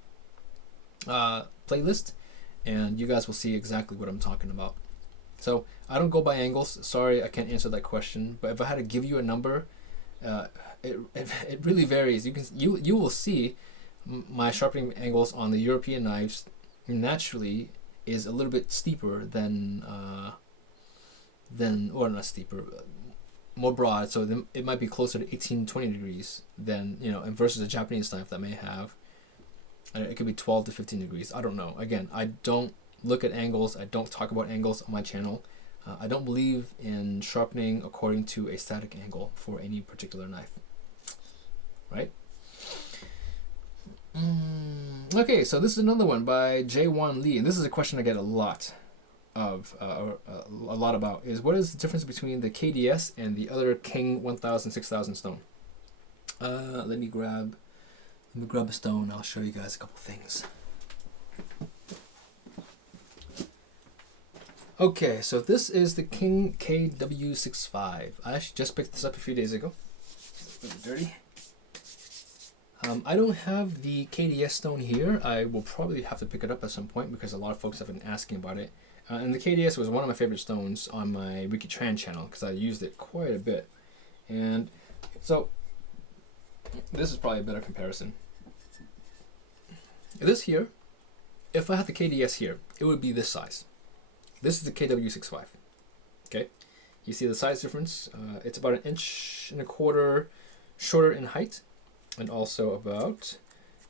playlist, and you guys will see exactly what I'm talking about. So I don't go by angles. Sorry, I can't answer that question. But if I had to give you a number, it really varies. You will see my sharpening angles on the European knives naturally is a little bit steeper than or not steeper, more broad. So it might be closer to 18-20 degrees than and versus a Japanese knife that may have it could be 12 to 15 degrees. I don't know. Again, I don't look at angles. I don't talk about angles on my channel. I don't believe in sharpening according to a static angle for any particular knife. Right? Okay, so this is another one by J1 Lee, and this is a question I get a lot about, is what is the difference between the KDS and the other King 1000, 6000 stone? Let me grab a stone. I'll show you guys a couple things. Okay, so this is the King KW65. I actually just picked this up a few days ago. It's a little dirty. I don't have the KDS stone here. I will probably have to pick it up at some point because a lot of folks have been asking about it. And the KDS was one of my favorite stones on my Ricky Tran channel because I used it quite a bit. And so this is probably a better comparison. This here, if I had the KDS here, it would be this size. This is the KW65. Okay, you see the size difference? It's about 1.25 inches shorter in height, and also about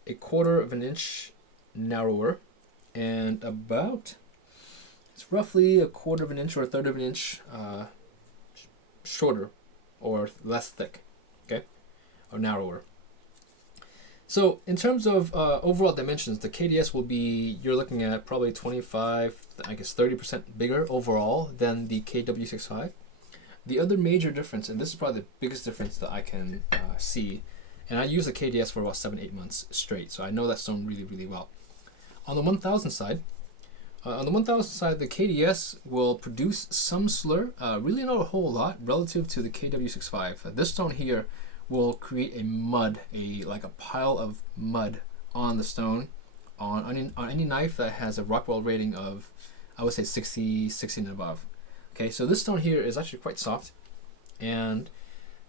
1/4 inch narrower, and about, it's roughly 1/4 inch or 1/3 inch shorter or less thick, okay, or narrower. So in terms of overall dimensions, the KDS will be, you're looking at probably 25, I guess 30% bigger overall than the KW65. The other major difference, and this is probably the biggest difference that I can see, and I use the KDS for about 7-8 months straight, so I know that stone really, really well. On the 1000 side, the KDS will produce some slur, really not a whole lot relative to the KW65. This stone here will create like a pile of mud on the stone, on any knife that has a Rockwell rating of, I would say 60 and above. Okay, so this stone here is actually quite soft, and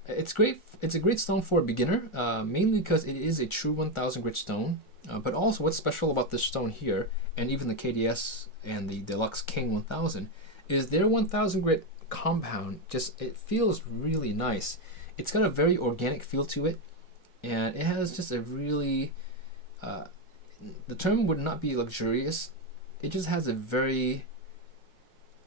it's great. It's a great stone for a beginner, mainly because it is a true 1000 grit stone. But also, what's special about this stone here, and even the KDS and the Deluxe King 1000, is their 1000 grit compound. It feels really nice. It's got a very organic feel to it, and it has just a really, the term would not be luxurious, it just has a very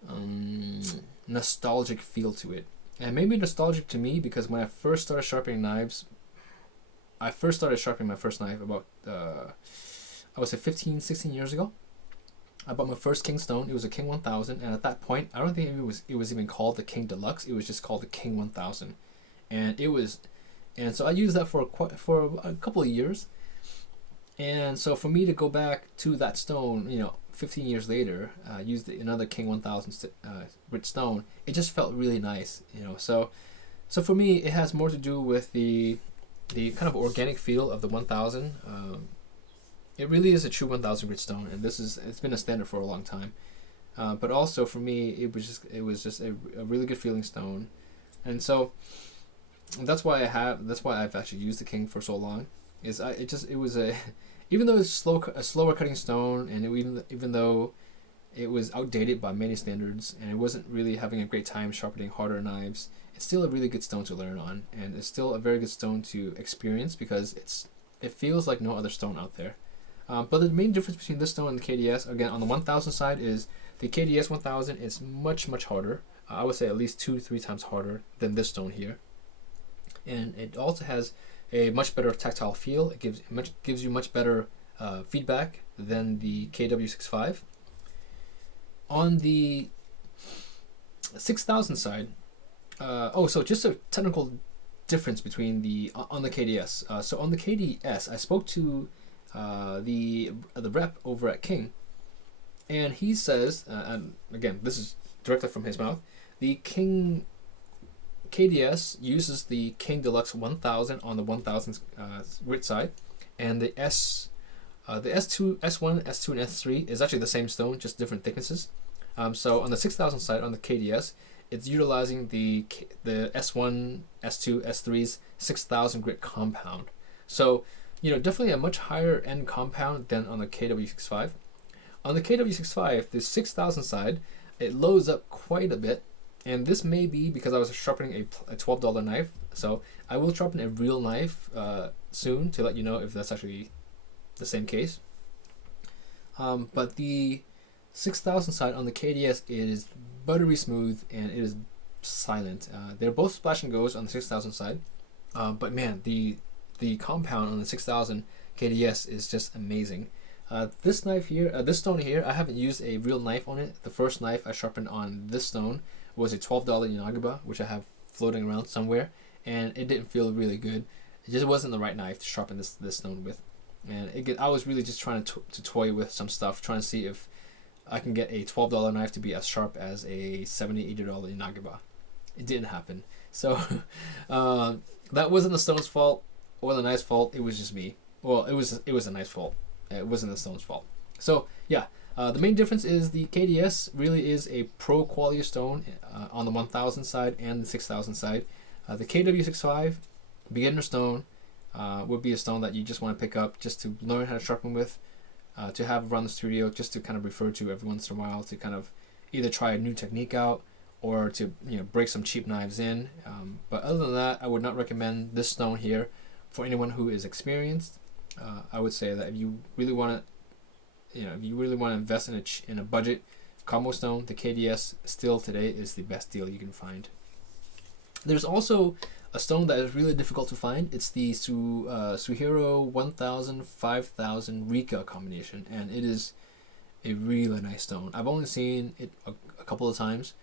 um, nostalgic feel to it. And maybe nostalgic to me because when I first started sharpening knives, I first started sharpening my first knife about, I would say 15, 16 years ago. I bought my first King stone. It was a King 1000, and at that point, I don't think it was even called the King Deluxe. It was just called the King 1000, and so I used that for a couple of years. And so for me to go back to that stone, 15 years later, use another King 1000 grit stone, it just felt really nice, So for me, it has more to do with the kind of organic feel of the 1000. It really is a true 1000 grit stone, and it's been a standard for a long time. But also for me, it was just a really good feeling stone, and so that's why I've actually used the King for so long. It was a even though it's a slower cutting stone, and even though it was outdated by many standards, and it wasn't really having a great time sharpening harder knives, it's still a really good stone to learn on, and it's still a very good stone to experience because it feels like no other stone out there. But the main difference between this stone and the KDS, again, on the 1000 side, is the KDS 1000 is much, much harder. I would say at least 2 to 3 times harder than this stone here. And it also has a much better tactile feel. It gives you much better feedback than the KW65. On the 6000 side, so just a technical difference between on the KDS. So on the KDS, I spoke to the rep over at King, and he says, and again, this is directly from his mouth, the King KDS uses the King Deluxe 1000 on the 1000 grit side, and the S2, S1, S2, and S3 is actually the same stone, just different thicknesses. So on the 6000 side, on the KDS, it's utilizing the S1, S2, S3's 6000 grit compound. So definitely a much higher end compound than on the KW65. On the KW65, the 6000 side, it loads up quite a bit, and this may be because I was sharpening a $12 knife. So I will sharpen a real knife soon to let you know if that's actually the same case. But the 6000 side on the KDS is buttery smooth and it is silent. They're both splash and goes on the 6000 side, but man, the compound on the 6000 KDS is just amazing. This stone here, I haven't used a real knife on it. The first knife I sharpened on this stone was a $12 Yanagiba, which I have floating around somewhere, and it didn't feel really good. It just wasn't the right knife to sharpen this stone with. And I was really just trying to toy with some stuff, trying to see if I can get a $12 knife to be as sharp as a $70, $80 Yanagiba. It didn't happen. So that wasn't the stone's fault or the knife's fault. It was just me. Well, it was a knife's fault. It wasn't the stone's fault. So yeah, the main difference is the KDS really is a pro quality stone on the 1000 side and the 6000 side. The KW65 beginner stone would be a stone that you just want to pick up just to learn how to sharpen with, to have around the studio, just to kind of refer to every once in a while, to kind of either try a new technique out or to break some cheap knives in. But other than that, I would not recommend this stone here for anyone who is experienced. I would say that if you really want to, invest in a budget combo stone, the KDS still today is the best deal you can find. There's also a stone that is really difficult to find. It's the Suehiro 1000 5000 Rika combination, and it is a really nice stone. I've only seen it a couple of times.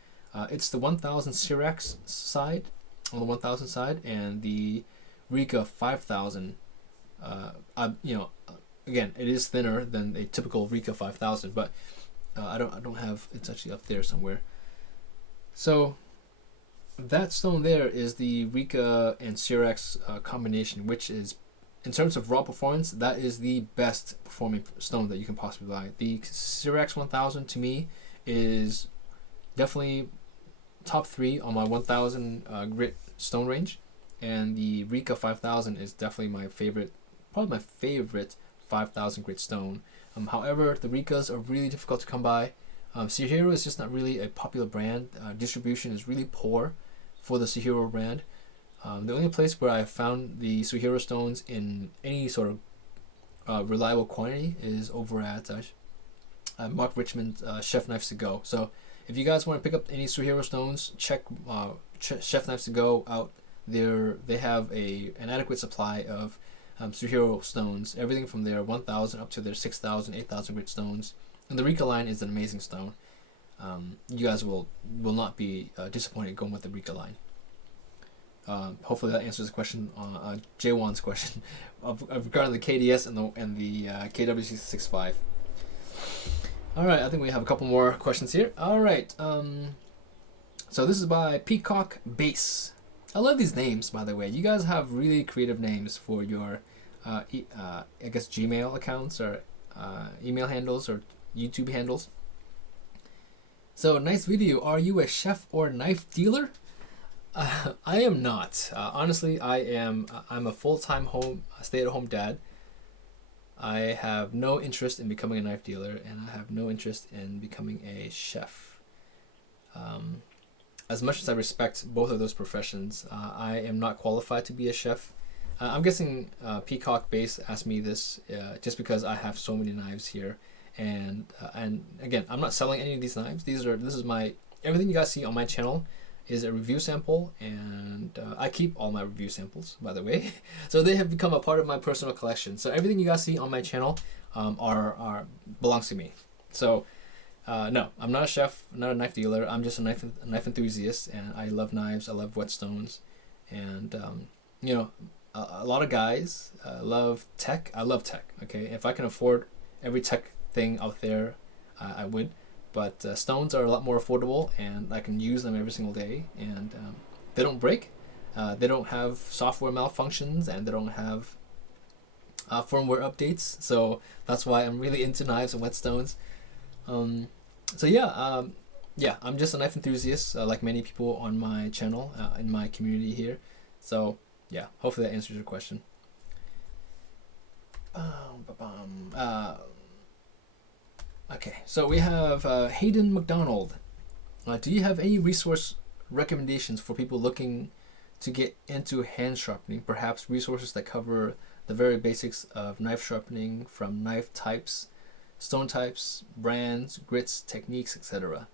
It's the 1000 Syrax side, on the 1000 side, and the Rika 5000. Again, it is thinner than a typical Rika 5000, but I don't have, it's actually up there somewhere. So that stone there is the Rika and Syrax combination, which is, in terms of raw performance, that is the best performing stone that you can possibly buy. The Syrax 1000 to me is definitely top 3 on my 1000 grit stone range, and the Rika 5000 is definitely my favorite, probably my favorite 5000 grit stone. However, the Rikas are really difficult to come by. Suehiro is just not really a popular brand. Distribution is really poor for the Suehiro brand. The only place where I found the Suehiro stones in any sort of reliable quantity is over at Mark Richmond's Chef Knives to Go. So If you guys want to pick up any Suehiro stones, check Chef Knives to Go out. They have an adequate supply of Suehiro stones, everything from their 1,000 up to their 6,000, 8,000 grit stones. And the Rika line is an amazing stone. You guys will not be disappointed going with the Rika line. Hopefully that answers the question, J1's question regarding the KDS and the KWC65. All right, I think we have a couple more questions here. All right, so this is by Peacock Base. I love these names, by the way. You guys have really creative names for your, I guess, Gmail accounts or email handles or YouTube handles. So, nice video. Are you a chef or knife dealer? I am not. Honestly, I'm a full-time stay-at-home dad. I have no interest in becoming a knife dealer, and I have no interest in becoming a chef. As much as I respect both of those professions, I am not qualified to be a chef. I'm guessing Peacock Base asked me this just because I have so many knives here, and again, I'm not selling any of these knives. This is my everything you guys see on my channel is a review sample, and I keep all my review samples, by the way. So they have become a part of my personal collection. So everything you guys see on my channel belongs to me. So no, I'm not a chef, not a knife dealer. I'm just a knife enthusiast, and I love knives. I love whetstones, and you know, a lot of guys love tech. I love tech. Okay, if I can afford every tech thing out there, I would. But stones are a lot more affordable, and I can use them every single day, and they don't break. They don't have software malfunctions, and they don't have firmware updates. So that's why I'm really into knives and whetstones. So yeah, I'm just a knife enthusiast, like many people on my channel, in my community here. So yeah, hopefully that answers your question. Okay, so we have Hayden McDonald. Do you have any resource recommendations for people looking to get into hand sharpening? Perhaps resources that cover the very basics of knife sharpening, from knife types, stone types, brands, grits, techniques, etc.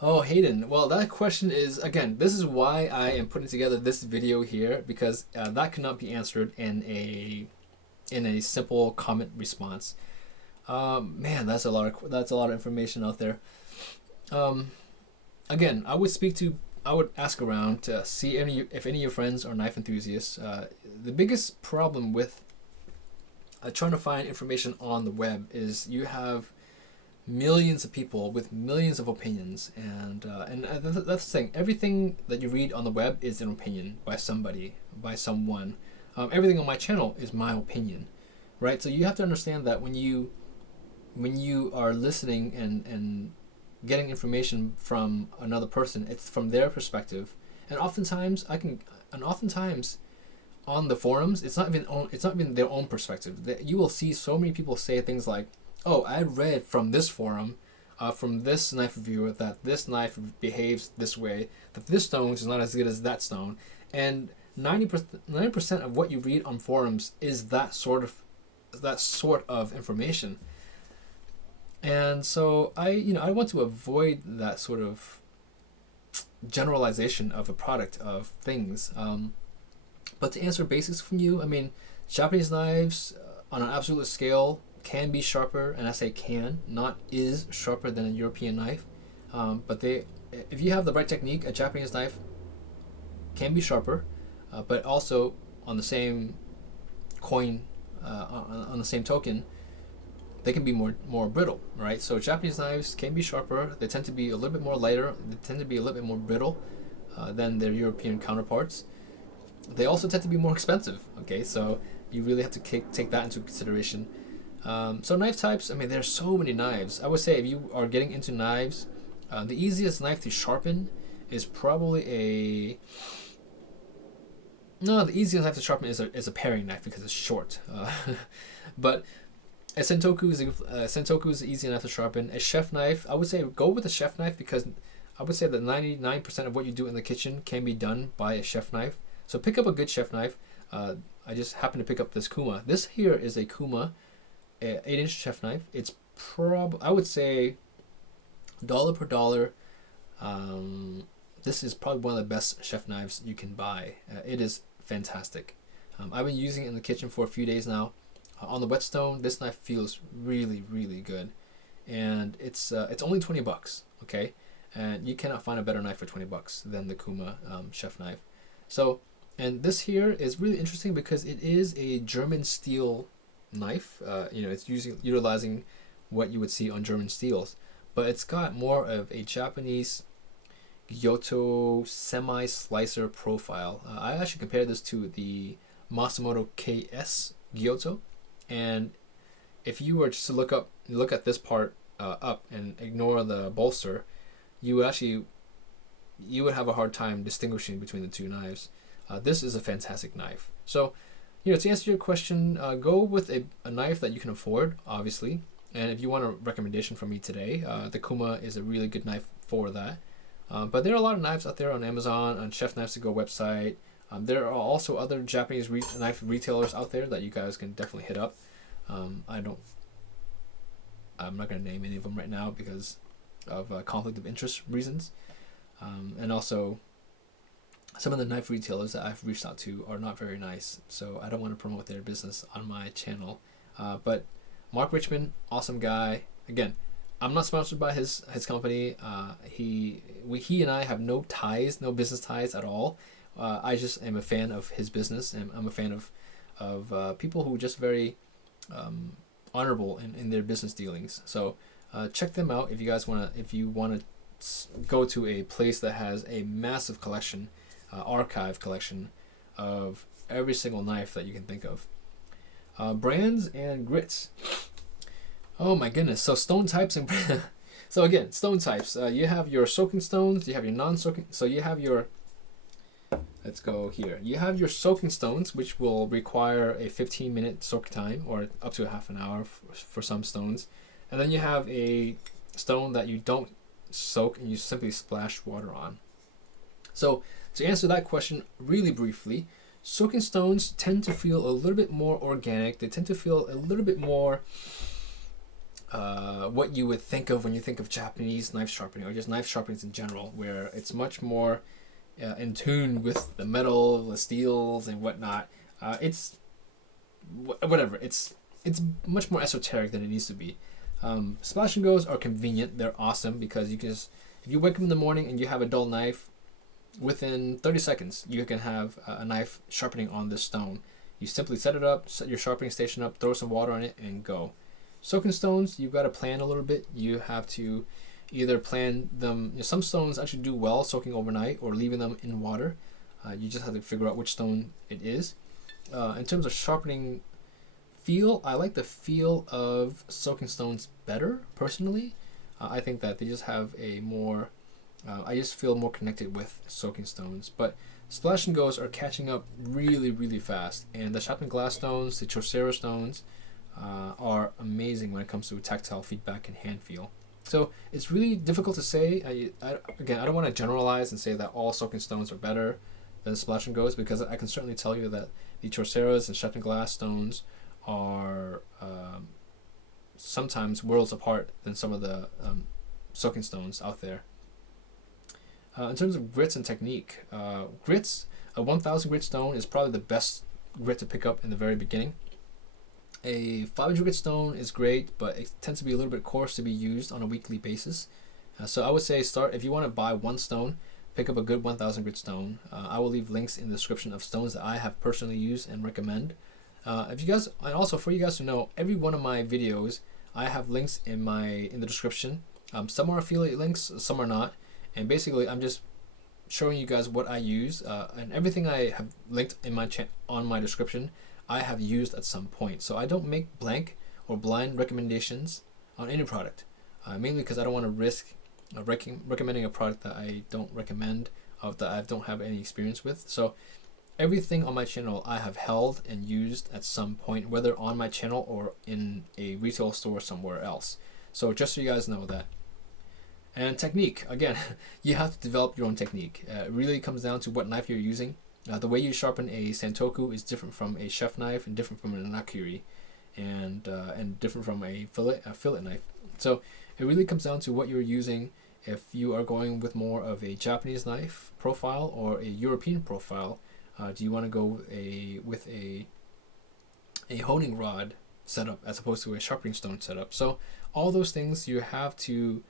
Oh, Hayden. Well, that question is, again, this is why I am putting together this video here, because that cannot be answered in a simple comment response. Man, that's a lot of information out there. Again, I would ask around to see if any of your friends are knife enthusiasts. The biggest problem with trying to find information on the web is you have millions of people with millions of opinions, and that's the thing. Everything that you read on the web is an opinion by somebody, by someone. Everything on my channel is my opinion, right? So you have to understand that when you are listening and getting information from another person, it's from their perspective. And oftentimes on the forums, it's not even their own perspective. You will see so many people say things like, "Oh, I read from this forum, from this knife reviewer, that this knife behaves this way, that this stone is not as good as that stone," and 90% of what you read on forums is that sort of information. And so I want to avoid that sort of generalization of a product of things. But to answer basics from you, I mean, Japanese knives on an absolute scale can be sharper, and I say can, not is sharper than a European knife. But if you have the right technique, a Japanese knife can be sharper, but also on the same coin, on the same token, they can be more brittle, right? So Japanese knives can be sharper. They tend to be a little bit more lighter. They tend to be a little bit more brittle than their European counterparts. They also tend to be more expensive. Okay, so you really have to take that into consideration. So knife types, I mean, there's so many knives. I would say if you are getting into knives, the easiest knife to sharpen is probably the easiest knife to sharpen is a paring knife because it's short. But a sentoku is easy enough to sharpen. A chef knife, I would say go with a chef knife, because I would say that 99% of what you do in the kitchen can be done by a chef knife. So pick up a good chef knife. I just happened to pick up this Kuma. This here is a Kuma, 8-inch chef knife. It's I would say Dollar per dollar, this is probably one of the best chef knives you can buy. It is fantastic. I've been using it in the kitchen for a few days now. On the whetstone, this knife feels really, really good, and it's only $20. Okay, and you cannot find a better knife for $20 than the Kuma chef knife. So, and this here is really interesting because it is a German steel knife. It's utilizing what you would see on German steels, but it's got more of a Japanese Gyuto semi-slicer profile. I actually compared this to the Masamoto KS Gyuto, and if you were just to look at this part up and ignore the bolster, you would have a hard time distinguishing between the two knives. This is a fantastic knife. So, to answer your question, go with a knife that you can afford, obviously. And if you want a recommendation from me today, the Kuma is a really good knife for that. But there are a lot of knives out there on Amazon, on Chef Knives to Go website. There are also other Japanese knife retailers out there that you guys can definitely hit up. I'm not going to name any of them right now because of conflict of interest reasons. And also, some of the knife retailers that I've reached out to are not very nice, so I don't want to promote their business on my channel. But Mark Richmond, awesome guy. Again, I'm not sponsored by his company. He and I have no business ties at all. I just am a fan of his business, and I'm a fan of people who are just very honorable in their business dealings. So check them out if you guys if you want to go to a place that has a massive collection, archive collection of every single knife that you can think of. Brands and grits. Oh my goodness. So stone types and so again, stone types. You have your soaking stones, you have your non-soaking. So you have your, let's go here. You have your soaking stones, which will require a 15-minute soak time or up to a half an hour for some stones. And then you have a stone that you don't soak and you simply splash water on. So to answer that question really briefly, soaking stones tend to feel a little bit more organic. They tend to feel a little bit more what you would think of when you think of Japanese knife sharpening or just knife sharpenings in general, where it's much more in tune with the metal, the steels, and whatnot. It's whatever. It's much more esoteric than it needs to be. Splash and goes are convenient. They're awesome because you can just, if you wake up in the morning and you have a dull knife, within 30 seconds you can have a knife sharpening on this stone. You simply set it up, set your sharpening station up, throw some water on it, and go. Soaking stones, you've got to plan a little bit. You have to either plan them. Some stones actually do well soaking overnight or leaving them in water. You just have to figure out which stone it is. In terms of sharpening feel, I like the feel of soaking stones better personally. I think that they just have a more, I just feel more connected with soaking stones. But splash and goes are catching up really, really fast. And the sharpened glass stones, the Chaucero stones, are amazing when it comes to tactile feedback and hand feel. So it's really difficult to say. I don't want to generalize and say that all soaking stones are better than splash and goes, because I can certainly tell you that the Chauceros and sharpened glass stones are sometimes worlds apart than some of the soaking stones out there. In terms of grits and technique, grits, a 1000 grit stone is probably the best grit to pick up in the very beginning. A 500 grit stone is great, but it tends to be a little bit coarse to be used on a weekly basis. So I would say if you want to buy one stone, pick up a good 1000 grit stone. I will leave links in the description of stones that I have personally used and recommend. If you guys, and also for you guys to know, every one of my videos, I have links in the description. Some are affiliate links, some are not. And basically, I'm just showing you guys what I use, and everything I have linked in on my description, I have used at some point. So I don't make blank or blind recommendations on any product, mainly because I don't want to risk recommending a product that I don't recommend, that I don't have any experience with. So everything on my channel I have held and used at some point, whether on my channel or in a retail store somewhere else. So just so you guys know that. And technique, again, you have to develop your own technique. It really comes down to what knife you're using. The way you sharpen a Santoku is different from a chef knife, and different from an anakiri, and different from a fillet knife. So it really comes down to what you're using. If you are going with more of a Japanese knife profile or a European profile, do you want to go with a honing rod setup as opposed to a sharpening stone setup? So all those things you have to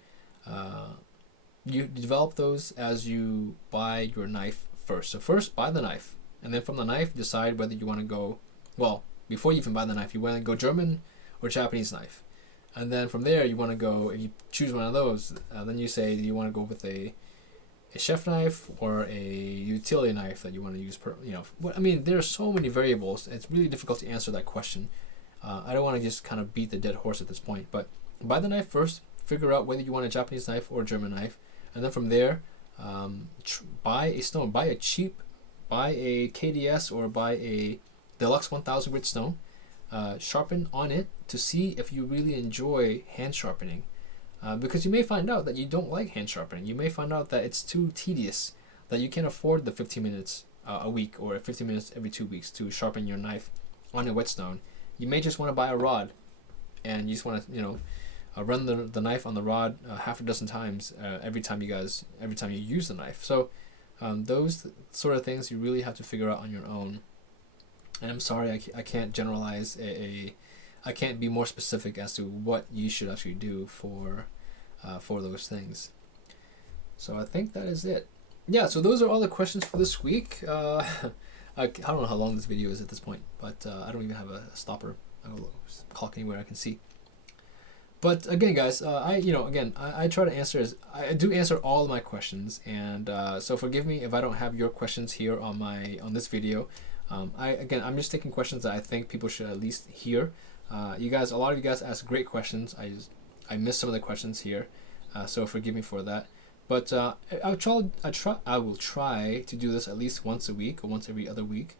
you develop those as you buy your knife first. So first buy the knife, and then from the knife decide whether you want to go, well, before you even buy the knife, you want to go German or Japanese knife. And then from there you want to go, if you choose one of those, then you say, do you want to go with a chef knife or a utility knife that you want to use per, I mean, there are so many variables. It's really difficult to answer that question. I don't want to just kind of beat the dead horse at this point, but buy the knife first, figure out whether you want a Japanese knife or a German knife, and then from there, buy a stone, buy a KDS or buy a Deluxe 1000 grit stone, sharpen on it to see if you really enjoy hand sharpening, because you may find out that you don't like hand sharpening. You may find out that it's too tedious, that you can't afford the 15 minutes a week or 15 minutes every 2 weeks to sharpen your knife on a whetstone. You may just want to buy a rod, and you just want to run the knife on the rod half a dozen times every time you use the knife. So those sort of things you really have to figure out on your own. And I'm sorry, I can't generalize I can't be more specific as to what you should actually do for those things. So I think that is it. Yeah, so those are all the questions for this week. I don't know how long this video is at this point, but I don't even have a stopper. I'll clock anywhere I can see. But again, guys, I try to answer I do answer all of my questions, and so forgive me if I don't have your questions here on this video. I'm just taking questions that I think people should at least hear. A lot of you guys ask great questions. I missed some of the questions here, so forgive me for that. But I will try to do this at least once a week or once every other week,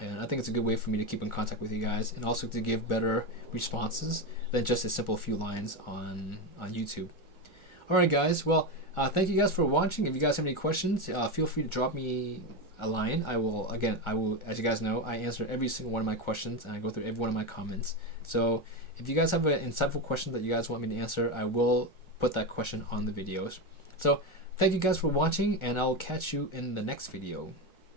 and I think it's a good way for me to keep in contact with you guys and also to give better responses than just a simple few lines on YouTube. All right, guys. Well, thank you guys for watching. If you guys have any questions, feel free to drop me a line. I will, as you guys know, I answer every single one of my questions and I go through every one of my comments. So if you guys have an insightful question that you guys want me to answer, I will put that question on the videos. So thank you guys for watching, and I'll catch you in the next video.